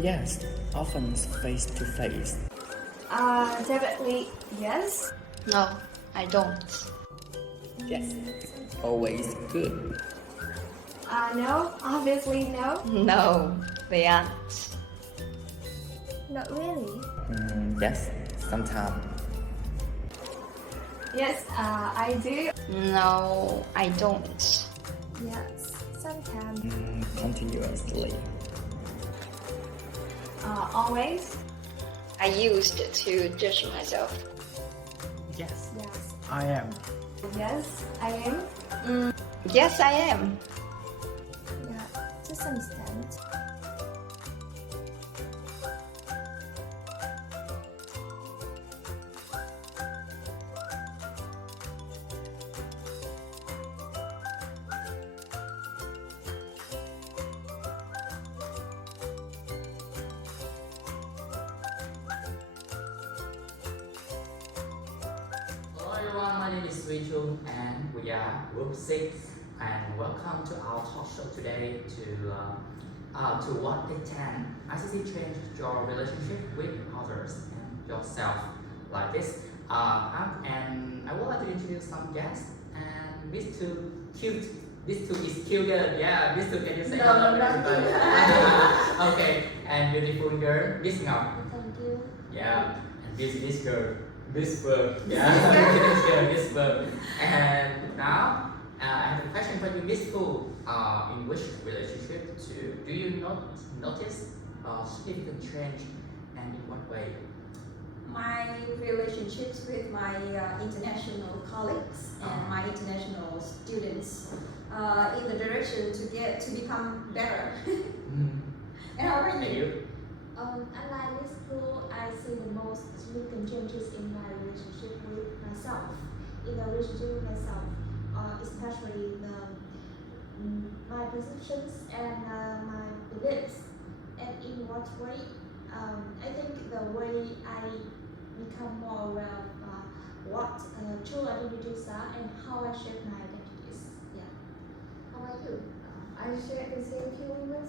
Yes, often face to face. Definitely yes. No, I don't. Yes, always good. No, obviously no. No, they aren't. Not really. Yes, sometimes. Yes, I do. No, I don't. Yes, sometimes. Continuously. Always. I used to judge myself. Yes, Yes. I am. Yes, I am. Yes, I am. Yeah, to some extent. Hello everyone, my name is Wei-Chung and we are Group 6 and welcome to our talk show today to what extent ICT changed your relationship with others and yourself like this. And I would like to introduce some guests and these two is cute girl. Yeah, these two, can you say hello to everybody? Okay, and beautiful girl, Miss Ngọc. Thank you. Yeah, and this girl, this bird. Yeah, this girl, this bird. And now I have a question for you, Miss Fu. In which relationship do you notice significant change, and in what way? My relationships with my international colleagues and my international students in the direction to become better. And how about Thank you? you. Unlike this school, I see the most significant changes in my relationship with myself. In the relationship with myself, especially my perceptions and my beliefs. And in what way? I think the way I become more aware of what true identities are and how I shape my identities. Yeah. How about you? I share the same feeling with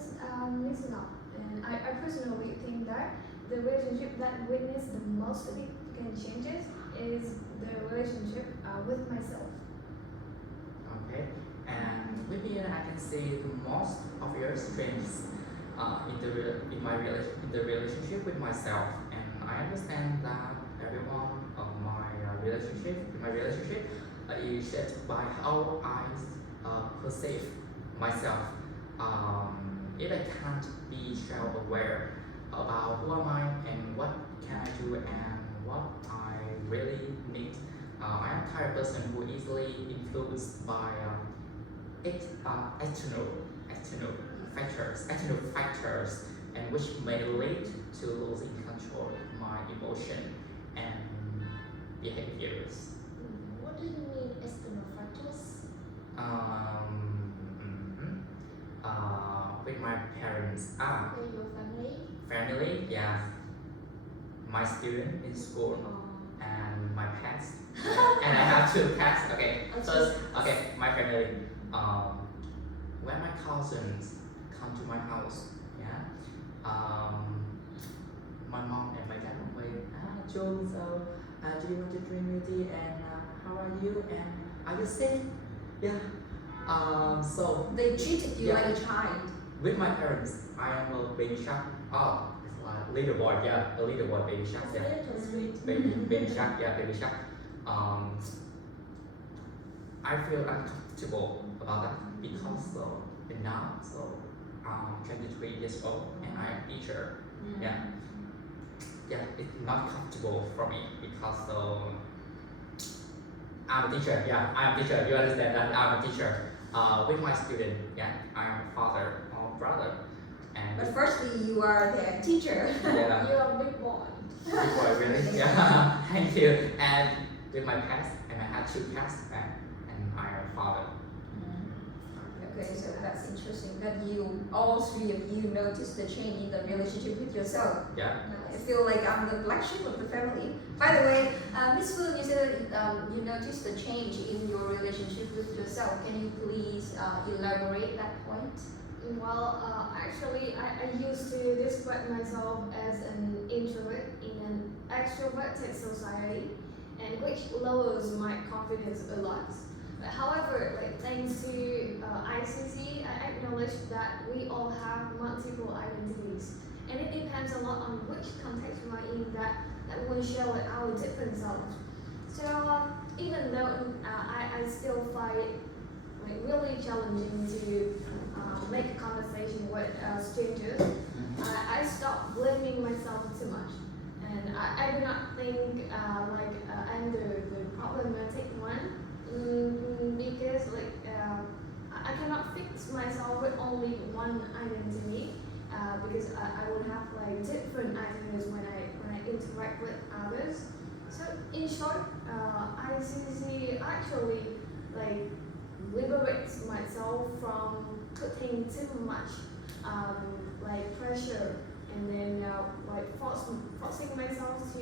Miss Ngọc, and I personally think that the relationship that witnessed the most significant changes is the relationship with myself. Okay, and maybe I can see most of your strengths in the relationship with myself, and I understand that every one of my relationship is shaped by how I perceive myself. If I can't be self-aware about who am I and what can I do and what I really need, I am the type of person who easily influenced by external factors, and which may lead to losing control of my emotion and behaviors. What do you mean external factors? With my parents, With your family? yeah, my student in school, and my pets, and I have two pets. Okay, first, my family. When my cousins come to my house, yeah, my mom and my dad will wait. Joe, so do you want to drink milk tea? And how are you? And are you safe? Yeah. So They treated you like a child. with my parents, I am a baby shark. Oh, it's like little boy, yeah, a little boy, baby shark, yeah. Little sweet. Baby shark, yeah, baby shark. I feel uncomfortable about that because now, I'm 23 years old and I am teacher. Yeah, it's not comfortable for me because I'm a teacher. Yeah, I'm a teacher. You understand that I'm a teacher. With my student, yeah, I'm a father or brother. And But firstly, you are their teacher. yeah, You're a big boy. big boy, really. Yeah, thank you. And with my pets, and I have two cats, and I am a father. Okay, so that's interesting that all three of you noticed the change in the relationship with yourself. Yeah. I feel like I'm the black sheep of the family. By the way, Miss Fu, you said you noticed the change in your relationship with yourself. Can you please elaborate that point? Well, actually, I used to describe myself as an introvert in an extroverted society, and which lowers my confidence a lot. But however, like thanks to ICC, I acknowledge that we all have multiple identities, and it depends a lot on which context we are in that will show our different selves. So even though I still find it like really challenging to make a conversation with strangers, I stopped blaming myself too much, and I do not think I'm the problematic one, because I cannot fix myself with only one identity, because I would have like different identities when I interact with others. So in short, ICC actually like liberates myself from putting too much pressure, and then forcing myself to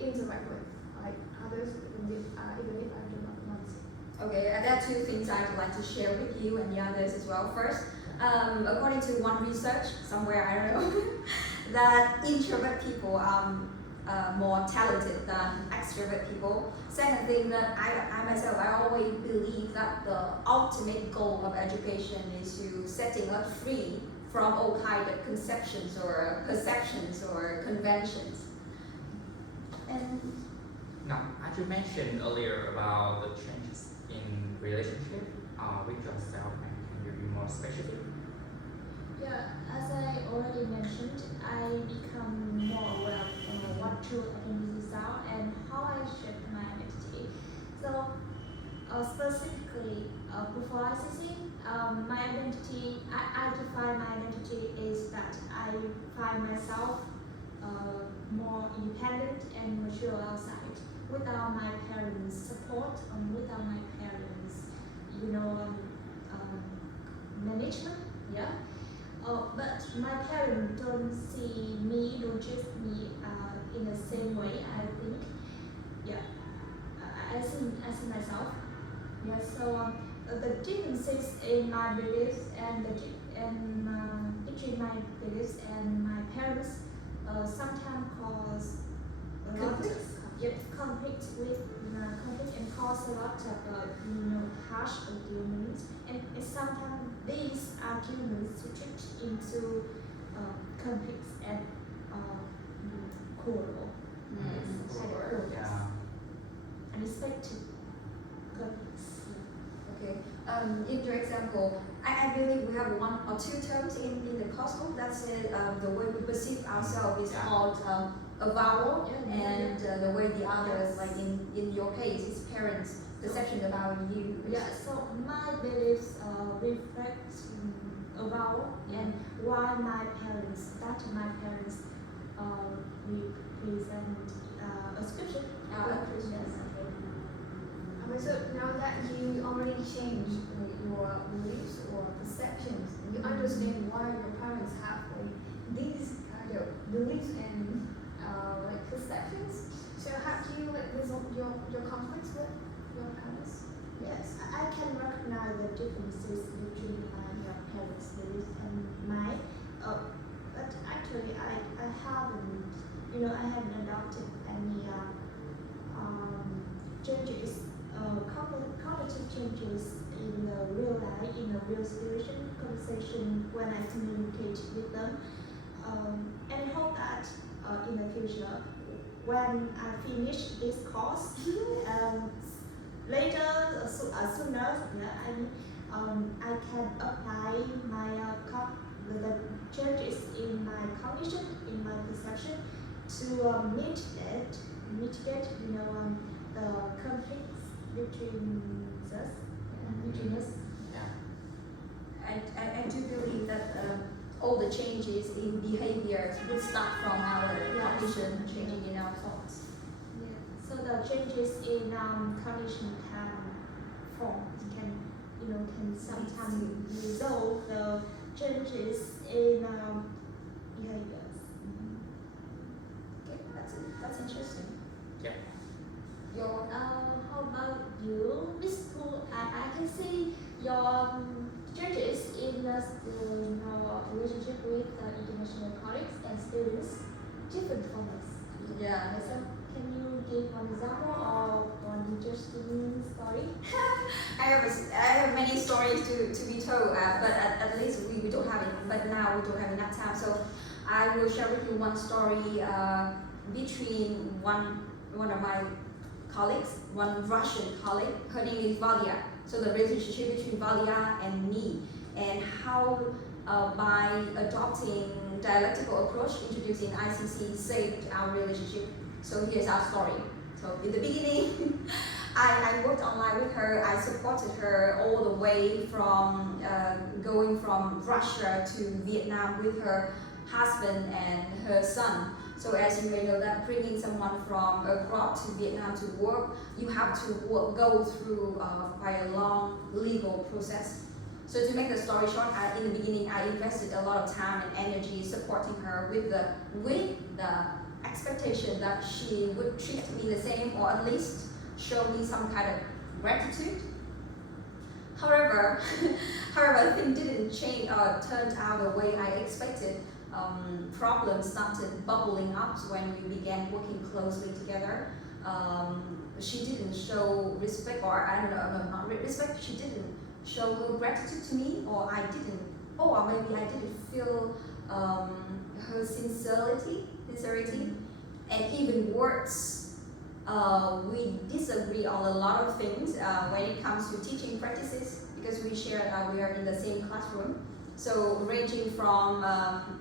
interact with like others, even if I do not want to. Okay, there are two things I'd like to share with you and the others as well. First, according to one research somewhere, I don't know, that introvert people are more talented than extrovert people. Second thing, that I myself, I always believe that the ultimate goal of education is to setting us free from all kind of conceptions or perceptions or conventions. And Now, as you mentioned earlier about the changes in relationship with yourself, and can you be more specific? Yeah, as I already mentioned, I become more aware of what true identities are and how I shape my identity. So, specifically, before ICC, my identity, I define my identity is that I find myself more independent and mature outside, without my parents' support, without my parents, management. Yeah. But my parents don't see me, don't treat me in the same way. I think, yeah, I see myself. Yeah. So the differences in my beliefs and between my beliefs and my parents sometimes cause a lot of conflict and cause a lot of harsh arguments, and sometimes these arguments switch into conflicts and quarrel. Yeah. Unexpected conflicts. okay, in your example, I believe we have one or two terms in the Cosmo that said the way we perceive ourselves is Yeah. called a vowel, Yeah. and the way the others, like in your case, is parents' perception about you. Yeah, so my beliefs reflect a vowel, and why my parents represent a scripture. Yes. Okay, so now that you already changed your beliefs or perceptions, you understand why your parents have these kind of beliefs and perceptions. So how do you resolve your conflicts with your parents? Yes, I can recognize the differences between my parents' beliefs and mine. But actually, I haven't adopted any changes, cognitive changes in the real life, in a real situation, conversation when I communicate with them. And I hope that in the future, when I finish this course, later, sooner, I can apply the changes in my cognition, in my perception, to mitigate, the conflicts between us. Yeah. I do believe that all the changes in behavior will start from our cognition, changing in our thoughts. Yeah. So the changes in cognition can sometimes resolve the changes in behaviors. Okay, that's interesting. Yeah. Your How about you, Miss Pooh? I can see your changes in the relationship with international colleagues and students different from us. Yeah. So can you give one example of one interesting story? I have many stories to be told, but at least we don't have it. But now we don't have enough time, so I will share with you one story between one of my colleagues, one Russian colleague. Her name is Valia. So the relationship between Valia and me, and how by adopting dialectical approach, introducing ICC, saved our relationship. So here's our story. So in the beginning, I worked online with her. I supported her all the way from going from Russia to Vietnam with her husband and her son. So as you may know, that bringing someone from abroad to Vietnam to work, you have to go through quite a long legal process. So to make the story short, in the beginning, I invested a lot of time and energy supporting her with the expectation that she would treat me the same, or at least show me some kind of gratitude. However, things didn't change or turned out the way I expected. Problems started bubbling up when we began working closely together. She didn't show respect, or I don't know, not respect. She didn't show her gratitude to me, or I didn't, or maybe I didn't feel her sincerity, and even worse, we disagree on a lot of things when it comes to teaching practices, because we are in the same classroom. So ranging from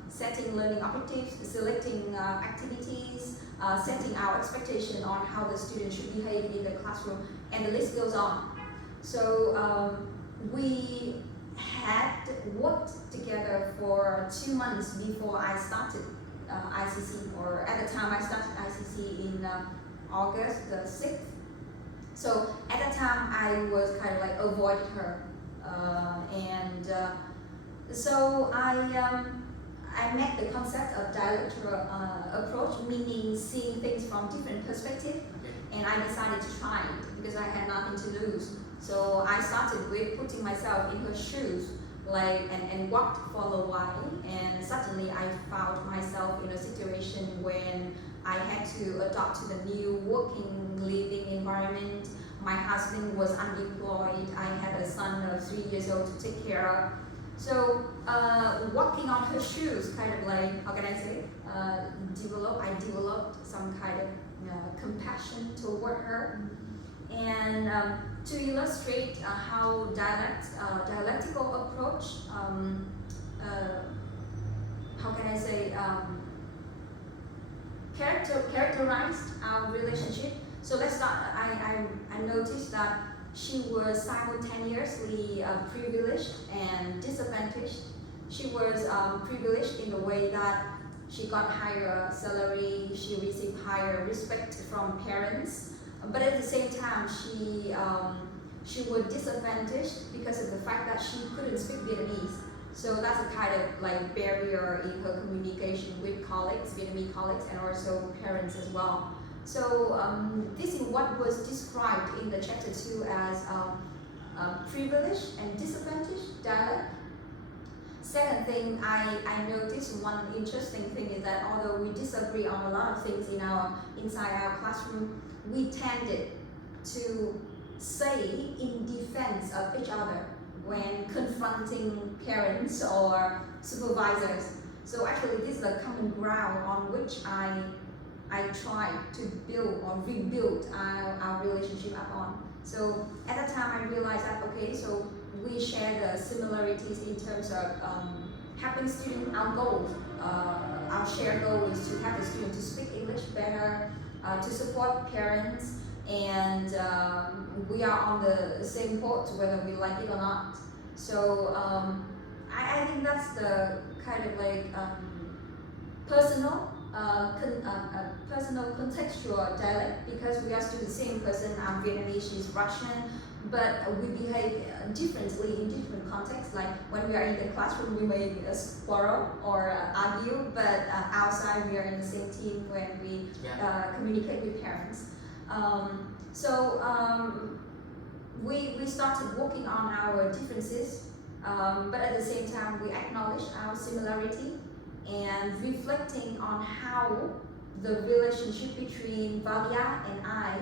setting learning objectives, selecting activities, setting our expectation on how the student should behave in the classroom, and the list goes on. So we had worked together for 2 months before I started ICC, or at the time I started ICC in August the 6th. So at that time I was kind of like avoided her, so I met the concept of dialectical approach, meaning seeing things from different perspectives, and I decided to try it because I had nothing to lose. So I started with putting myself in her shoes, and walked for a while, and suddenly I found myself in a situation when I had to adapt to the new living environment. My husband was unemployed. I had a son of 3 years old to take care of. So walking on her shoes, kind of like, how can I say, I developed some kind of compassion toward her. And to illustrate how dialectical approach, how can I say, characterized our relationship. So let's start. I noticed that she was simultaneously privileged and disadvantaged. She was privileged in the way that she got higher salary, she received higher respect from parents, but at the same time she was disadvantaged because of the fact that she couldn't speak Vietnamese. So that's a kind of like barrier in her communication with colleagues, Vietnamese colleagues, and also parents as well. So this is what was described in the chapter 2 as privileged and disadvantaged dialect. Second thing, I noticed one interesting thing is that although we disagree on a lot of things inside our classroom, we tended to say in defense of each other when confronting parents or supervisors. So actually this is a common ground on which I tried to build or rebuild our relationship upon. So at that time I realized that, okay, so we share the similarities in terms of helping students. Our goal, our shared goal is to have the student to speak English better, to support parents, and we are on the same boat whether we like it or not. So I think that's the kind of like personal contextual dialect, because we are still the same person. I'm Vietnamese, she's Russian, but we behave differently in different contexts. Like when we are in the classroom, we may quarrel or argue, but outside we are in the same team when we communicate with parents. We started working on our differences, But at the same time, we acknowledge our similarity and reflecting on how the relationship between Valia and I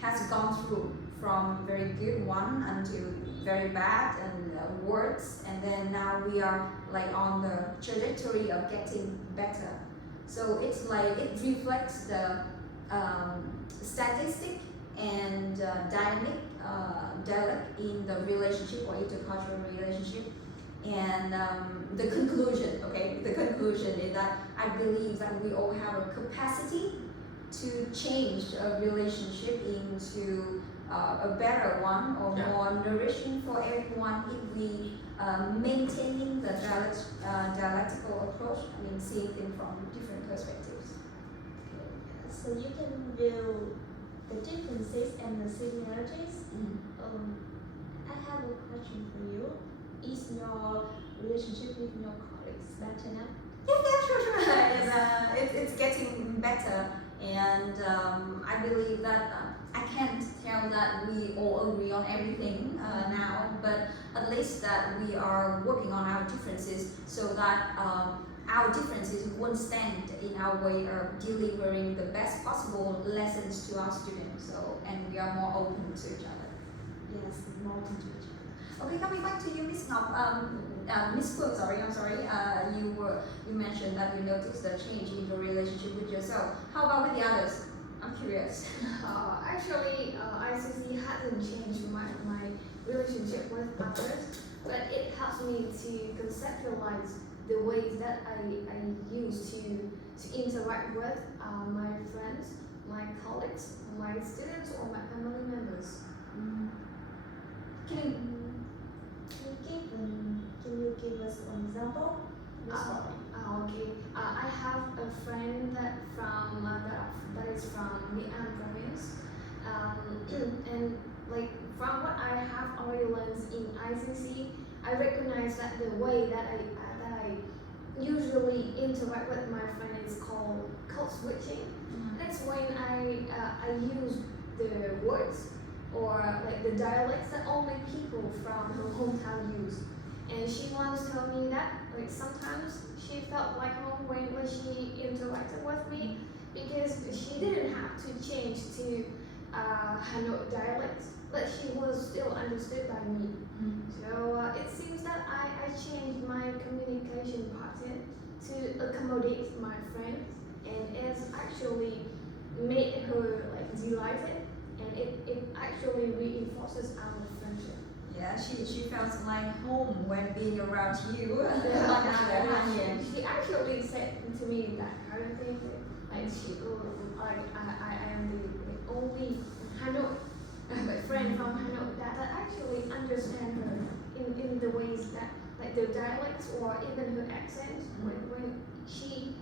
has gone through from very good one until very bad and worse, and then now we are like on the trajectory of getting better. So it's like it reflects the statistic and dynamic dialect in the relationship or intercultural relationship. And the conclusion, okay, the conclusion is that I believe that we all have a capacity to change a relationship into a better one or Yeah. more nourishing for everyone if we maintaining the dialectical approach. I mean, seeing things from different perspectives. So you can view the differences and the similarities. I have a question for you. Is your relationship with your colleagues better now? Yeah, sure. It's getting better, and I believe that I can't tell that we all agree on everything now, but at least that we are working on our differences so that our differences won't stand in our way of delivering the best possible lessons to our students. So, and we are more open to each other. Yes, more to each other. Okay, coming back to you, Miss Ngọc. Miss Phương, I'm sorry. You mentioned that you noticed the change in your relationship with yourself. How about with the others? I'm curious. Actually, ICC hasn't changed my relationship with others, but it helps me to conceptualize the ways that I use to interact with my friends, my colleagues, my students, or my family members. Can you give us one example? Okay. I have a friend that is from the An province, and like from what I have already learned in ICC, I recognize that the way that I usually interact with my friend is called code switching. That's when I use the words or like the dialects that only people from her hometown use. And she once told me that like sometimes she felt like home when she interacted with me because she didn't have to change to Hanoi dialect, but she was still understood by me. So it seems that I changed my communication pattern to accommodate my friends, and it's actually made her like delighted, and it actually reinforces our friendship. Yeah, she felt like home when being around you. She actually said to me that kind of thing, like I am the only Hanoi my friend from Hanoi that actually understand her in the ways that like the dialects or even her accent when she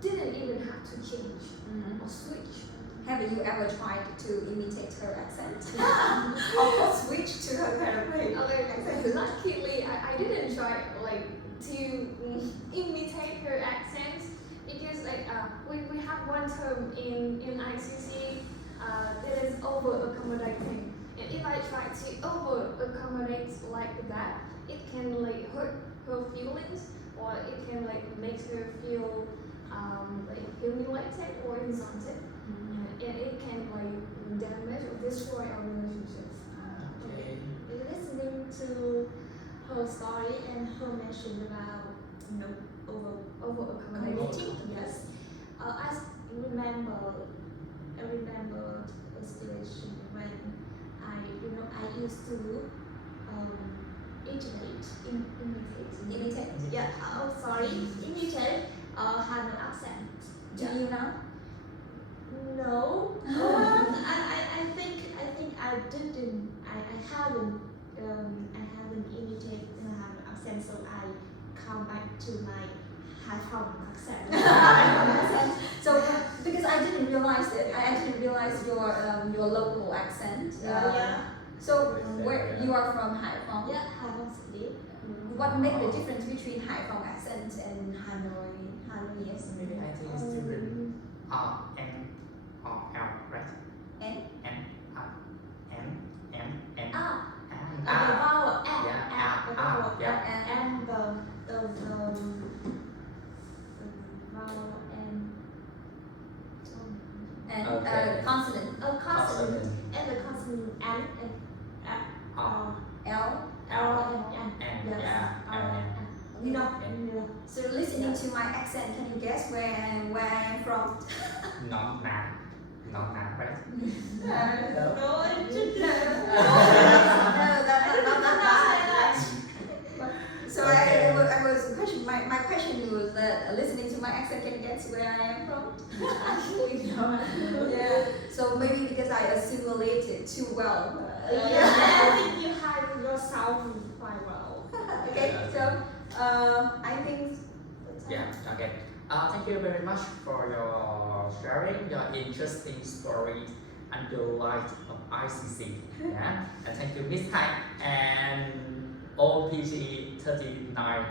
didn't even have to change or switch. Have you ever tried to imitate her accent? Or switch to her kind of way? Luckily, I didn't try like to imitate her accent because like we have one term in ICC that is over accommodating, and if I try to over accommodate like that, it can like hurt her feelings or it can like make her feel like humiliated or insulted. And it can like damage or destroy our relationships. Okay. Listening to her story and her mention about over accommodating. Yes. I remember a situation when I used to imitate. Yeah. Oh, sorry. Imitate Hanoi accent. Do you now? No. I think I didn't. I haven't imitated her accent, so I come back to my Hai Phong accent. So because I didn't realize it, I didn't realize your local accent. Yeah. So where you are from Hai Phong? Yeah, Hai Phong City. What make the difference between Hai Phong accent and Hanoiese? Maybe I think it's different. M or L, right? N? M. The vowel Yeah, the vowel. yeah, and Yes. yeah, and No. So listening to my accent, can you guess where I'm from? not now, right? No, that's not that. So Okay. I was question. My question was that listening to my accent, can you guess where I am from? Actually, no. Yeah. So maybe because I assimilated too well. I think you hide yourself quite well. Okay. So I think. Yeah, okay. Thank you very much for your sharing your interesting stories and the light of ICC. Yeah, and thank you, Miss Tai and all PG 39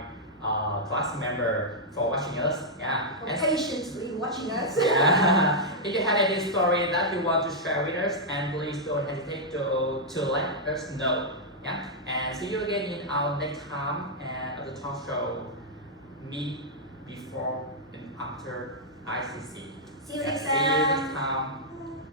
class member for watching us. Yeah, and Patiently watching us. yeah. If you have any story that you want to share with us, and please don't hesitate to let us know. Yeah, and see you again in our next time and of the talk show. Meet before and after ICC. See you And next see you next time. time.